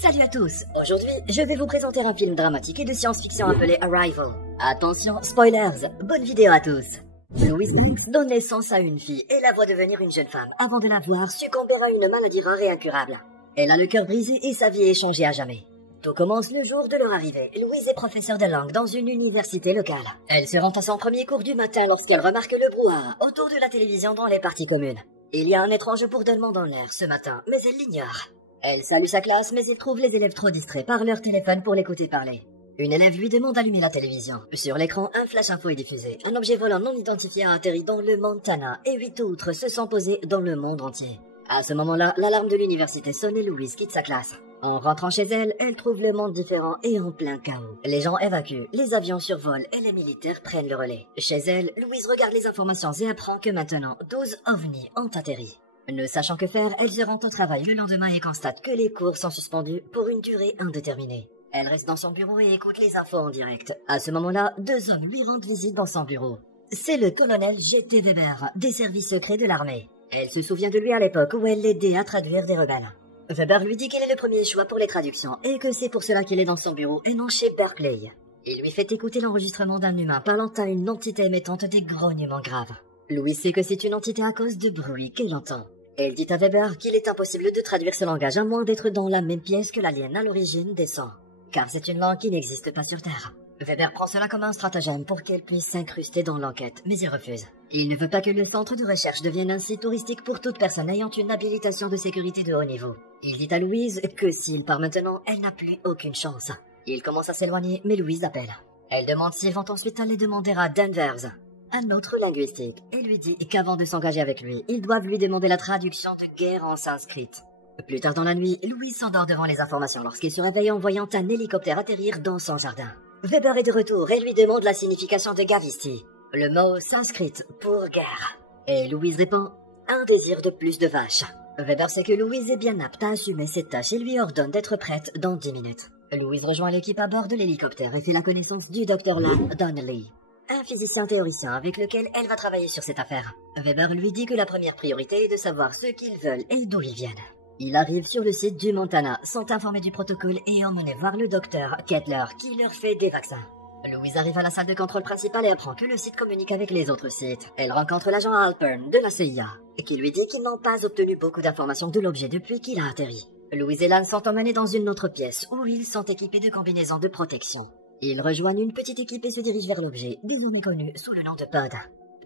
Salut à tous. Aujourd'hui, je vais vous présenter un film dramatique et de science-fiction appelé Arrival. Attention, spoilers, bonne vidéo à tous. Louise Banks donne naissance à une fille et la voit devenir une jeune femme avant de la voir succomber à une maladie rare et incurable. Elle a le cœur brisé et sa vie est changée à jamais. Tout commence le jour de leur arrivée. Louise est professeure de langue dans une université locale. Elle se rend à son premier cours du matin lorsqu'elle remarque le brouhaha autour de la télévision dans les parties communes. Il y a un étrange bourdonnement dans l'air ce matin, mais elle l'ignore. Elle salue sa classe, mais il trouve les élèves trop distraits par leur téléphone pour l'écouter parler. Une élève lui demande d'allumer la télévision. Sur l'écran, un flash info est diffusé. Un objet volant non identifié a atterri dans le Montana et 8 autres se sont posés dans le monde entier. À ce moment-là, l'alarme de l'université sonne et Louise quitte sa classe. En rentrant chez elle, elle trouve le monde différent et en plein chaos. Les gens évacuent, les avions survolent et les militaires prennent le relais. Chez elle, Louise regarde les informations et apprend que maintenant, 12 ovnis ont atterri. Ne sachant que faire, elle se rend au travail le lendemain et constate que les cours sont suspendus pour une durée indéterminée. Elle reste dans son bureau et écoute les infos en direct. À ce moment-là, 2 hommes lui rendent visite dans son bureau. C'est le colonel G.T. Weber, des services secrets de l'armée. Elle se souvient de lui à l'époque où elle l'aidait à traduire des rebelles. Weber lui dit qu'il est le premier choix pour les traductions et que c'est pour cela qu'il est dans son bureau et non chez Berkeley. Il lui fait écouter l'enregistrement d'un humain parlant à une entité émettant des grognements graves. Louise sait que c'est une entité à cause de bruit qu'elle entend. Elle dit à Weber qu'il est impossible de traduire ce langage à moins d'être dans la même pièce que l'alien à l'origine des sons, car c'est une langue qui n'existe pas sur Terre. Weber prend cela comme un stratagème pour qu'elle puisse s'incruster dans l'enquête, mais il refuse. Il ne veut pas que le centre de recherche devienne un site touristique pour toute personne ayant une habilitation de sécurité de haut niveau. Il dit à Louise que s'il part maintenant, elle n'a plus aucune chance. Il commence à s'éloigner, mais Louise appelle. Elle demande s'ils vont ensuite aller demander à Danvers, un autre linguistique, et lui dit qu'avant de s'engager avec lui, ils doivent lui demander la traduction de guerre en sanskrit. Plus tard dans la nuit, Louise s'endort devant les informations lorsqu'il se réveille en voyant un hélicoptère atterrir dans son jardin. Weber est de retour et lui demande la signification de Gavisti, le mot sanskrit pour guerre. Et Louise répond « un désir de plus de vaches ». Weber sait que Louise est bien apte à assumer cette tâche et lui ordonne d'être prête dans 10 minutes. Louise rejoint l'équipe à bord de l'hélicoptère et fait la connaissance du Dr. Lam Donnelly, un physicien théoricien avec lequel elle va travailler sur cette affaire. Weber lui dit que la première priorité est de savoir ce qu'ils veulent et d'où ils viennent. Ils arrivent sur le site du Montana, sont informés du protocole et emmenés voir le docteur Kettler qui leur fait des vaccins. Louise arrive à la salle de contrôle principale et apprend que le site communique avec les autres sites. Elle rencontre l'agent Halpern de la CIA, qui lui dit qu'ils n'ont pas obtenu beaucoup d'informations de l'objet depuis qu'il a atterri. Louise et Lan sont emmenés dans une autre pièce où ils sont équipés de combinaisons de protection. Ils rejoignent une petite équipe et se dirigent vers l'objet, désormais connu sous le nom de Pod.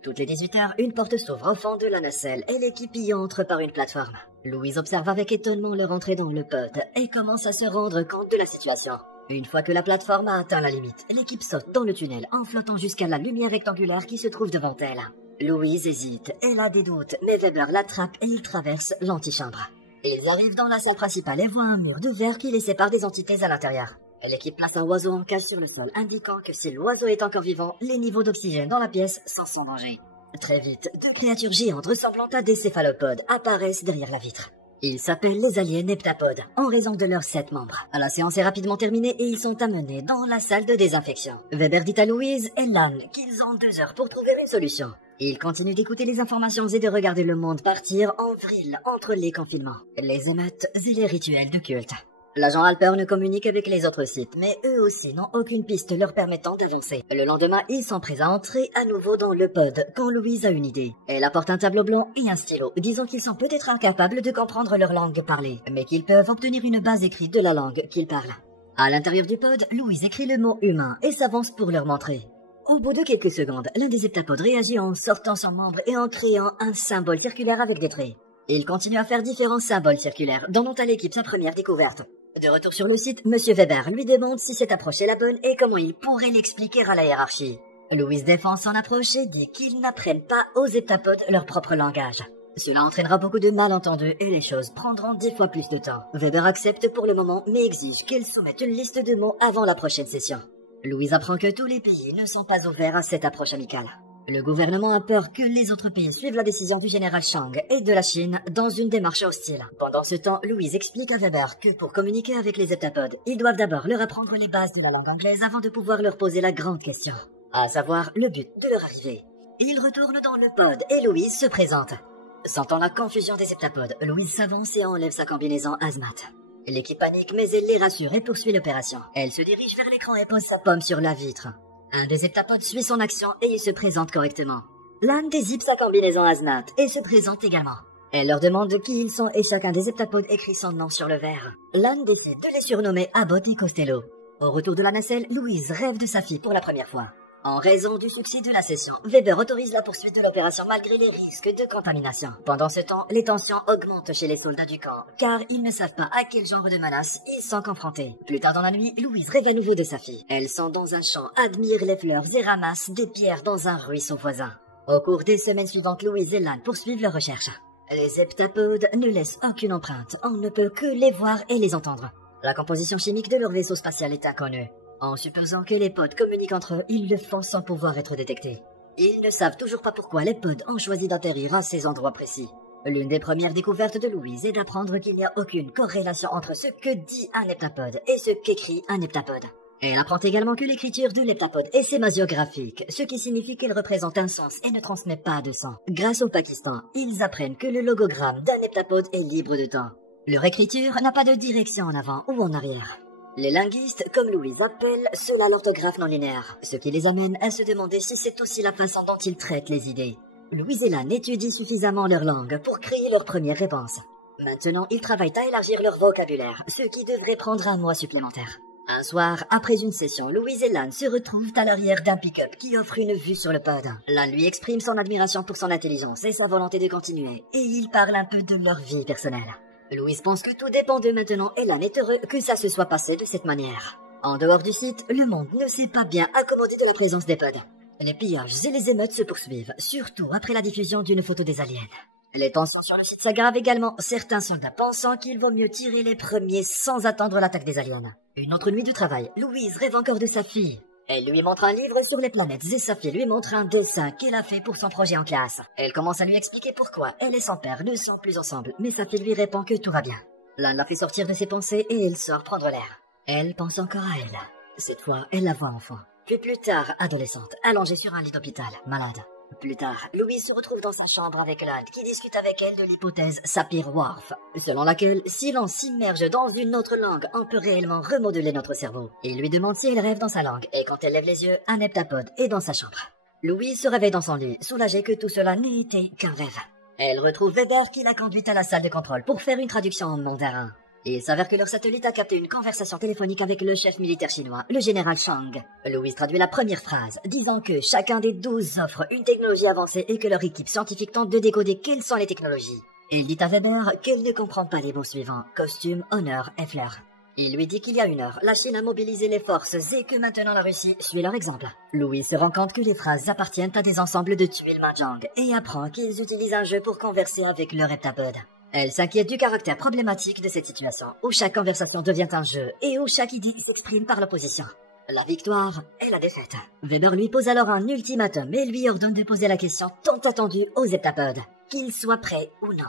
Toutes les 18 heures, une porte s'ouvre au fond de la nacelle et l'équipe y entre par une plateforme. Louise observe avec étonnement leur entrée dans le pod et commence à se rendre compte de la situation. Une fois que la plateforme a atteint la limite, l'équipe saute dans le tunnel en flottant jusqu'à la lumière rectangulaire qui se trouve devant elle. Louise hésite, elle a des doutes, mais Weber l'attrape et il traverse l'antichambre. Ils arrivent dans la salle principale et voient un mur de verre qui les sépare des entités à l'intérieur. L'équipe place un oiseau en cage sur le sol, indiquant que si l'oiseau est encore vivant, les niveaux d'oxygène dans la pièce sont sans danger. Très vite, 2 créatures géantes ressemblant à des céphalopodes apparaissent derrière la vitre. Ils s'appellent les aliens heptapodes, en raison de leurs 7 membres. La séance est rapidement terminée et ils sont amenés dans la salle de désinfection. Weber dit à Louise et Lan qu'ils ont 2 heures pour trouver une solution. Ils continuent d'écouter les informations et de regarder le monde partir en vrille entre les confinements, les émeutes et les rituels de culte. L'agent Halpern communique avec les autres sites, mais eux aussi n'ont aucune piste leur permettant d'avancer. Le lendemain, ils sont prêts à entrer à nouveau dans le pod quand Louise a une idée. Elle apporte un tableau blanc et un stylo, disant qu'ils sont peut-être incapables de comprendre leur langue parlée, mais qu'ils peuvent obtenir une base écrite de la langue qu'ils parlent. À l'intérieur du pod, Louise écrit le mot humain et s'avance pour leur montrer. Au bout de quelques secondes, l'un des heptapodes réagit en sortant son membre et en créant un symbole circulaire avec des traits. Il continue à faire différents symboles circulaires, donnant à l'équipe sa première découverte. De retour sur le site, Monsieur Weber lui demande si cette approche est la bonne et comment il pourrait l'expliquer à la hiérarchie. Louise défend son approche et dit qu'ils n'apprennent pas aux heptapodes leur propre langage. Cela entraînera beaucoup de malentendus et les choses prendront 10 fois plus de temps. Weber accepte pour le moment mais exige qu'elle soumette une liste de mots avant la prochaine session. Louise apprend que tous les pays ne sont pas ouverts à cette approche amicale. Le gouvernement a peur que les autres pays suivent la décision du général Chang et de la Chine dans une démarche hostile. Pendant ce temps, Louise explique à Weber que pour communiquer avec les heptapodes, ils doivent d'abord leur apprendre les bases de la langue anglaise avant de pouvoir leur poser la grande question, à savoir le but de leur arrivée. Ils retournent dans le pod et Louise se présente. Sentant la confusion des heptapodes, Louise s'avance et enlève sa combinaison hazmat. L'équipe panique mais elle les rassure et poursuit l'opération. Elle se dirige vers l'écran et pose sa pomme sur la vitre. Un des heptapodes suit son action et il se présente correctement. L'un dézippe sa combinaison hazmat et se présente également. Elle leur demande qui ils sont et chacun des heptapodes écrit son nom sur le verre. L'un décide de les surnommer Abbott et Costello. Au retour de la nacelle, Louise rêve de sa fille pour la première fois. En raison du succès de la session, Weber autorise la poursuite de l'opération malgré les risques de contamination. Pendant ce temps, les tensions augmentent chez les soldats du camp, car ils ne savent pas à quel genre de menace ils sont confrontés. Plus tard dans la nuit, Louise rêve à nouveau de sa fille. Elle sent dans un champ, admire les fleurs et ramasse des pierres dans un ruisseau voisin. Au cours des semaines suivantes, Louise et Lan poursuivent leurs recherches. Les heptapodes ne laissent aucune empreinte, on ne peut que les voir et les entendre. La composition chimique de leur vaisseau spatial est inconnue. En supposant que les pods communiquent entre eux, ils le font sans pouvoir être détectés. Ils ne savent toujours pas pourquoi les pods ont choisi d'atterrir à ces endroits précis. L'une des premières découvertes de Louise est d'apprendre qu'il n'y a aucune corrélation entre ce que dit un heptapode et ce qu'écrit un heptapode. Elle apprend également que l'écriture de l'heptapode est sémasiographique, ce qui signifie qu'elle représente un sens et ne transmet pas de sang. Grâce au Pakistan, ils apprennent que le logogramme d'un heptapode est libre de temps. Leur écriture n'a pas de direction en avant ou en arrière. Les linguistes, comme Louise, appellent cela l'orthographe non linéaire, ce qui les amène à se demander si c'est aussi la façon dont ils traitent les idées. Louise et Lan étudient suffisamment leur langue pour créer leur première réponse. Maintenant, ils travaillent à élargir leur vocabulaire, ce qui devrait prendre un mois supplémentaire. Un soir, après une session, Louise et Lan se retrouvent à l'arrière d'un pick-up qui offre une vue sur le pod. Lan lui exprime son admiration pour son intelligence et sa volonté de continuer, et ils parlent un peu de leur vie personnelle. Louise pense que tout dépend d'eux maintenant et Lan est heureux que ça se soit passé de cette manière. En dehors du site, le monde ne s'est pas bien accommodé de la présence des pods. Les pillages et les émeutes se poursuivent, surtout après la diffusion d'une photo des aliens. Les tensions sur le site s'aggravent également, certains soldats pensant qu'il vaut mieux tirer les premiers sans attendre l'attaque des aliens. Une autre nuit de travail, Louise rêve encore de sa fille. Elle lui montre un livre sur les planètes et sa fille lui montre un dessin qu'elle a fait pour son projet en classe. Elle commence à lui expliquer pourquoi elle et son père ne sont plus ensemble, mais sa fille lui répond que tout va bien. Lan la fait sortir de ses pensées et elle sort prendre l'air. Elle pense encore à elle. Cette fois, elle la voit enfant. Puis plus tard, adolescente, allongée sur un lit d'hôpital, malade. Plus tard, Louise se retrouve dans sa chambre avec Lan qui discute avec elle de l'hypothèse Sapir-Whorf, selon laquelle si l'on s'immerge dans une autre langue, on peut réellement remodeler notre cerveau. Il lui demande si elle rêve dans sa langue, et quand elle lève les yeux, un heptapode est dans sa chambre. Louise se réveille dans son lit, soulagée que tout cela n'était qu'un rêve. Elle retrouve Weber qui l'a conduite à la salle de contrôle pour faire une traduction en mandarin. Il s'avère que leur satellite a capté une conversation téléphonique avec le chef militaire chinois, le général Chang. Louise traduit la première phrase, disant que chacun des 12 offre une technologie avancée et que leur équipe scientifique tente de décoder quelles sont les technologies. Il dit à Weber qu'elle ne comprend pas les mots suivants, costume, honneur et fleurs. Il lui dit qu'il y a une heure, la Chine a mobilisé les forces et que maintenant la Russie suit leur exemple. Louise se rend compte que les phrases appartiennent à des ensembles de tuiles mahjong et apprend qu'ils utilisent un jeu pour converser avec leur heptapode. Elle s'inquiète du caractère problématique de cette situation, où chaque conversation devient un jeu et où chaque idée s'exprime par l'opposition. La victoire est la défaite. Weber lui pose alors un ultimatum et lui ordonne de poser la question tant attendue aux heptapodes, qu'ils soient prêts ou non.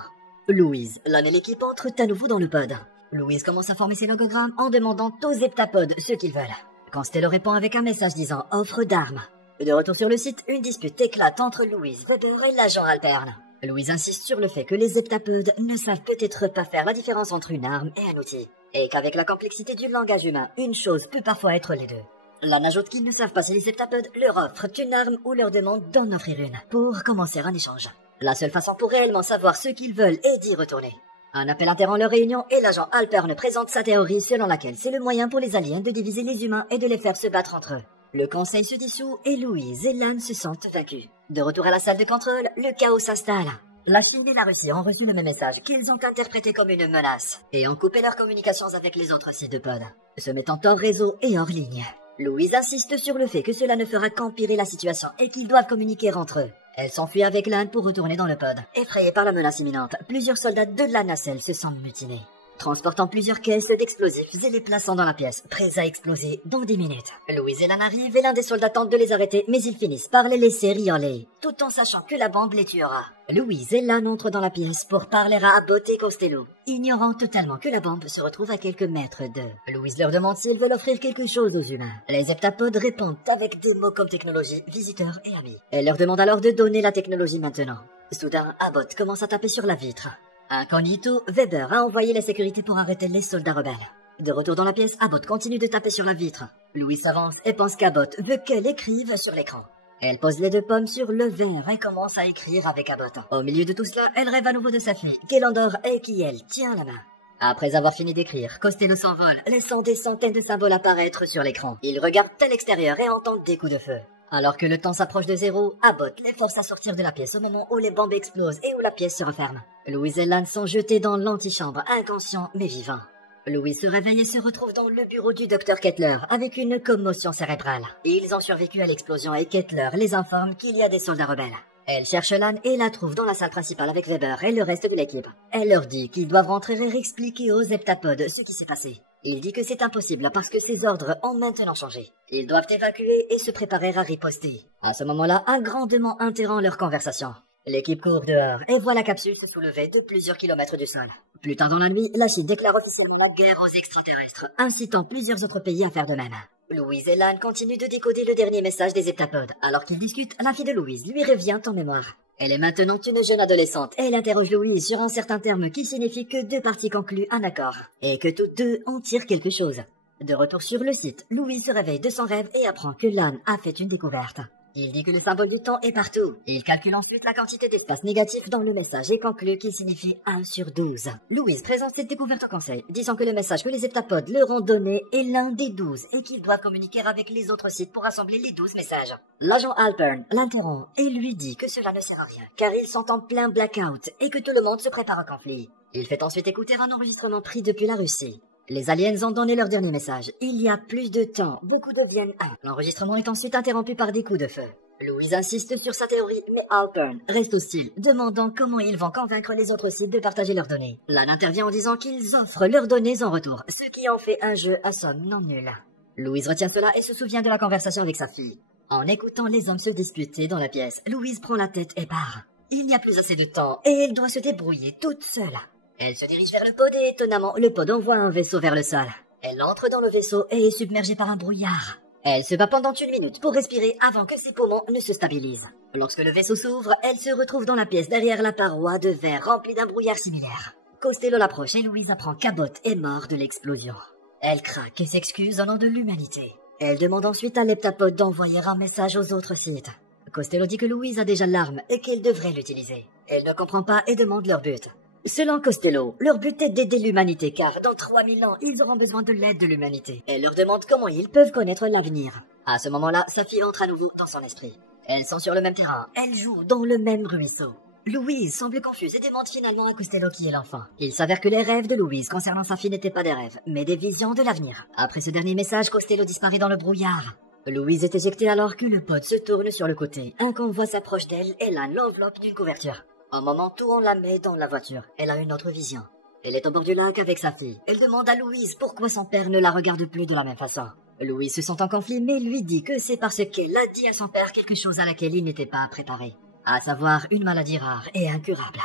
Louise, Lan et l'équipe entrent à nouveau dans le pod. Louise commence à former ses logogrammes en demandant aux heptapodes ce qu'ils veulent. Costello répond avec un message disant « offre d'armes ». De retour sur le site, une dispute éclate entre Louise, Weber et l'agent Alpern. Louise insiste sur le fait que les heptapodes ne savent peut-être pas faire la différence entre une arme et un outil, et qu'avec la complexité du langage humain, une chose peut parfois être les deux. Lan ajoute qu'ils ne savent pas si les heptapodes leur offrent une arme ou leur demandent d'en offrir une, pour commencer un échange. La seule façon pour réellement savoir ce qu'ils veulent est d'y retourner. Un appel interrompt leur réunion et l'agent Alpern présente sa théorie selon laquelle c'est le moyen pour les aliens de diviser les humains et de les faire se battre entre eux. Le conseil se dissout et Louise et Lan se sentent vaincus. De retour à la salle de contrôle, le chaos s'installe. La Chine et la Russie ont reçu le même message qu'ils ont interprété comme une menace et ont coupé leurs communications avec les autres sites de pod, se mettant hors réseau et hors ligne. Louise insiste sur le fait que cela ne fera qu'empirer la situation et qu'ils doivent communiquer entre eux. Elle s'enfuit avec Lan pour retourner dans le pod. Effrayée par la menace imminente, plusieurs soldats de la nacelle se sentent mutinés, transportant plusieurs caisses d'explosifs et les plaçant dans la pièce, prêts à exploser dans 10 minutes. Louise et Lan arrivent et l'un des soldats tente de les arrêter, mais ils finissent par les laisser rioler, tout en sachant que la bombe les tuera. Louise et Lan entrent dans la pièce pour parler à Abbott et Costello, ignorant totalement que la bombe se retrouve à quelques mètres d'eux. Louise leur demande s'ils veulent offrir quelque chose aux humains. Les heptapodes répondent avec des mots comme technologie, visiteurs et amis. Elle leur demande alors de donner la technologie maintenant. Soudain, Abbott commence à taper sur la vitre. Incognito, Weber a envoyé la sécurité pour arrêter les soldats rebelles. De retour dans la pièce, Abbott continue de taper sur la vitre. Louis s'avance et pense qu'Abbott veut qu'elle écrive sur l'écran. Elle pose les deux pommes sur le verre et commence à écrire avec Abbott. Au milieu de tout cela, elle rêve à nouveau de sa fille, qu'elle endort et qui elle tient la main. Après avoir fini d'écrire, Costello s'envole, laissant des centaines de symboles apparaître sur l'écran. Il regarde à l'extérieur et entend des coups de feu. Alors que le temps s'approche de zéro, Abbott les force à sortir de la pièce au moment où les bombes explosent et où la pièce se referme. Louis et Lan sont jetés dans l'antichambre, inconscients mais vivants. Louis se réveille et se retrouve dans le bureau du docteur Kettler avec une commotion cérébrale. Ils ont survécu à l'explosion et Kettler les informe qu'il y a des soldats rebelles. Elle cherche Lan et la trouve dans la salle principale avec Weber et le reste de l'équipe. Elle leur dit qu'ils doivent rentrer et expliquer aux heptapodes ce qui s'est passé. Il dit que c'est impossible parce que ses ordres ont maintenant changé. Ils doivent évacuer et se préparer à riposter. À ce moment-là, un grondement interrompt leur conversation. L'équipe court dehors et voit la capsule se soulever de plusieurs kilomètres du sol. Plus tard dans la nuit, la Chine déclare officiellement la guerre aux extraterrestres, incitant plusieurs autres pays à faire de même. Louise et Lan continuent de décoder le dernier message des heptapodes. Alors qu'ils discutent, la fille de Louise lui revient en mémoire. Elle est maintenant une jeune adolescente et elle interroge Louise sur un certain terme qui signifie que deux parties concluent un accord et que toutes deux en tirent quelque chose. De retour sur le site, Louise se réveille de son rêve et apprend que Lan a fait une découverte. Il dit que le symbole du temps est partout. Il calcule ensuite la quantité d'espace négatif dans le message et conclut qu'il signifie 1 sur 12. Louise présente cette découverte au conseil, disant que le message que les heptapodes leur ont donné est l'un des 12 et qu'ils doivent communiquer avec les autres sites pour rassembler les 12 messages. L'agent Halpern l'interrompt et lui dit que cela ne sert à rien, car ils sont en plein blackout et que tout le monde se prépare au conflit. Il fait ensuite écouter un enregistrement pris depuis la Russie. Les aliens ont donné leur dernier message. Il y a plus de temps, beaucoup deviennent un. L'enregistrement est ensuite interrompu par des coups de feu. Louise insiste sur sa théorie, mais Halpern reste hostile, demandant comment ils vont convaincre les autres sites de partager leurs données. Lan intervient en disant qu'ils offrent leurs données en retour, ce qui en fait un jeu à somme non nulle. Louise retient cela et se souvient de la conversation avec sa fille. En écoutant les hommes se disputer dans la pièce, Louise prend la tête et part. Il n'y a plus assez de temps et elle doit se débrouiller toute seule. Elle se dirige vers le pod et étonnamment, le pod envoie un vaisseau vers le sol. Elle entre dans le vaisseau et est submergée par un brouillard. Elle se bat pendant 1 minute pour respirer avant que ses poumons ne se stabilisent. Lorsque le vaisseau s'ouvre, elle se retrouve dans la pièce derrière la paroi de verre remplie d'un brouillard similaire. Costello l'approche et Louise apprend qu'Abbott est mort de l'explosion. Elle craque et s'excuse au nom de l'humanité. Elle demande ensuite à l'heptapode d'envoyer un message aux autres sites. Costello dit que Louise a déjà l'arme et qu'elle devrait l'utiliser. Elle ne comprend pas et demande leur but. Selon Costello, leur but est d'aider l'humanité car dans 3000 ans, ils auront besoin de l'aide de l'humanité. Elle leur demande comment ils peuvent connaître l'avenir. À ce moment-là, sa fille entre à nouveau dans son esprit. Elles sont sur le même terrain, elles jouent dans le même ruisseau. Louise semble confuse et demande finalement à Costello qui est l'enfant. Il s'avère que les rêves de Louise concernant sa fille n'étaient pas des rêves, mais des visions de l'avenir. Après ce dernier message, Costello disparaît dans le brouillard. Louise est éjectée alors que le pod se tourne sur le côté. Un convoi s'approche d'elle et Lan l'enveloppe d'une couverture. Au moment où on la met dans la voiture, elle a une autre vision. Elle est au bord du lac avec sa fille. Elle demande à Louise pourquoi son père ne la regarde plus de la même façon. Louise se sent en conflit mais lui dit que c'est parce qu'elle a dit à son père quelque chose à laquelle il n'était pas préparé. À savoir une maladie rare et incurable.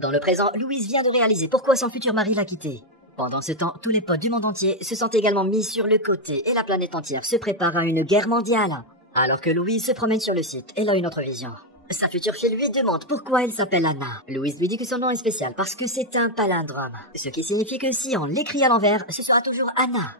Dans le présent, Louise vient de réaliser pourquoi son futur mari l'a quittée. Pendant ce temps, tous les potes du monde entier se sont également mis sur le côté et la planète entière se prépare à une guerre mondiale. Alors que Louise se promène sur le site, elle a une autre vision. Sa future fille lui demande pourquoi elle s'appelle Anna. Louise lui dit que son nom est spécial parce que c'est un palindrome. Ce qui signifie que si on l'écrit à l'envers, ce sera toujours Anna.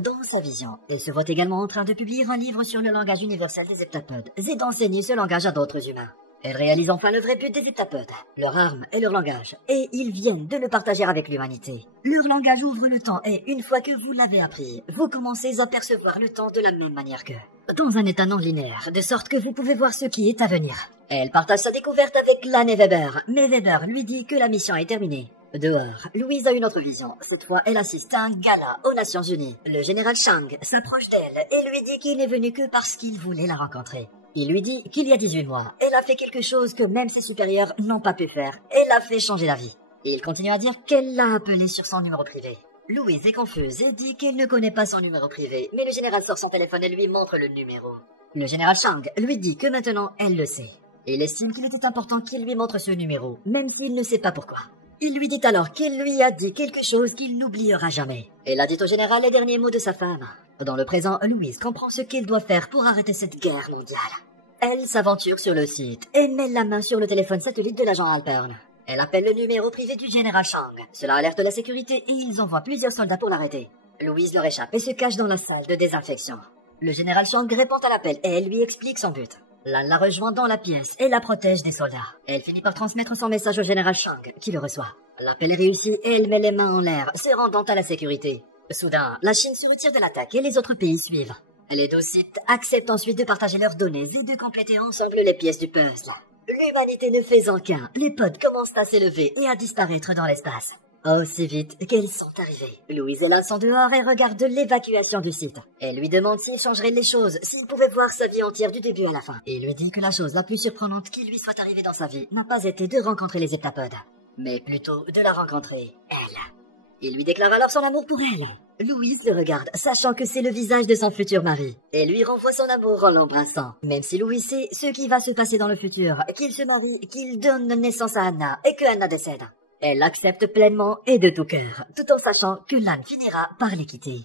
Dans sa vision, elle se voit également en train de publier un livre sur le langage universel des heptapodes et d'enseigner ce langage à d'autres humains. Elle réalise enfin le vrai but des heptapodes, leur arme et leur langage, et ils viennent de le partager avec l'humanité. Leur langage ouvre le temps et une fois que vous l'avez appris, vous commencez à percevoir le temps de la même manière qu'eux, dans un état non linéaire, de sorte que vous pouvez voir ce qui est à venir. Elle partage sa découverte avec Lan et Weber, mais Weber lui dit que la mission est terminée. Dehors, Louise a une autre vision. Cette fois, elle assiste à un gala aux Nations Unies. Le général Chang s'approche d'elle et lui dit qu'il n'est venu que parce qu'il voulait la rencontrer. Il lui dit qu'il y a 18 mois, elle a fait quelque chose que même ses supérieurs n'ont pas pu faire. Elle a fait changer la vie. Il continue à dire qu'elle l'a appelé sur son numéro privé. Louise est confuse et dit qu'elle ne connaît pas son numéro privé, mais le général sort son téléphone et lui montre le numéro. Le général Chang lui dit que maintenant elle le sait. Il estime qu'il était important qu'il lui montre ce numéro, même s'il ne sait pas pourquoi. Il lui dit alors qu'il lui a dit quelque chose qu'il n'oubliera jamais. Elle a dit au général les derniers mots de sa femme. Dans le présent, Louise comprend ce qu'elle doit faire pour arrêter cette guerre mondiale. Elle s'aventure sur le site et met la main sur le téléphone satellite de l'agent Halpern. Elle appelle le numéro privé du général Chang. Cela alerte la sécurité et ils envoient plusieurs soldats pour l'arrêter. Louise leur échappe et se cache dans la salle de désinfection. Le général Chang répond à l'appel et elle lui explique son but. Lan la rejoint dans la pièce et la protège des soldats. Elle finit par transmettre son message au général Chang, qui le reçoit. L'appel est réussi et elle met les mains en l'air, se rendant à la sécurité. Soudain, la Chine se retire de l'attaque et les autres pays suivent. Les 12 sites acceptent ensuite de partager leurs données et de compléter ensemble les pièces du puzzle. L'humanité ne faisant qu'un, les pods commencent à s'élever et à disparaître dans l'espace. Aussi vite qu'elles sont arrivées. Louise et Lan sont dehors et regardent l'évacuation du site. Elle lui demande s'il changerait les choses, s'il pouvait voir sa vie entière du début à la fin. Il lui dit que la chose la plus surprenante qui lui soit arrivée dans sa vie n'a pas été de rencontrer les heptapodes, mais plutôt de la rencontrer, elle. Il lui déclare alors son amour pour elle. Louise le regarde, sachant que c'est le visage de son futur mari, et lui renvoie son amour en l'embrassant. Même si Louise sait ce qui va se passer dans le futur, qu'il se marie, qu'il donne naissance à Anna, et que Anna décède. Elle accepte pleinement et de tout cœur, tout en sachant que Lan finira par les quitter.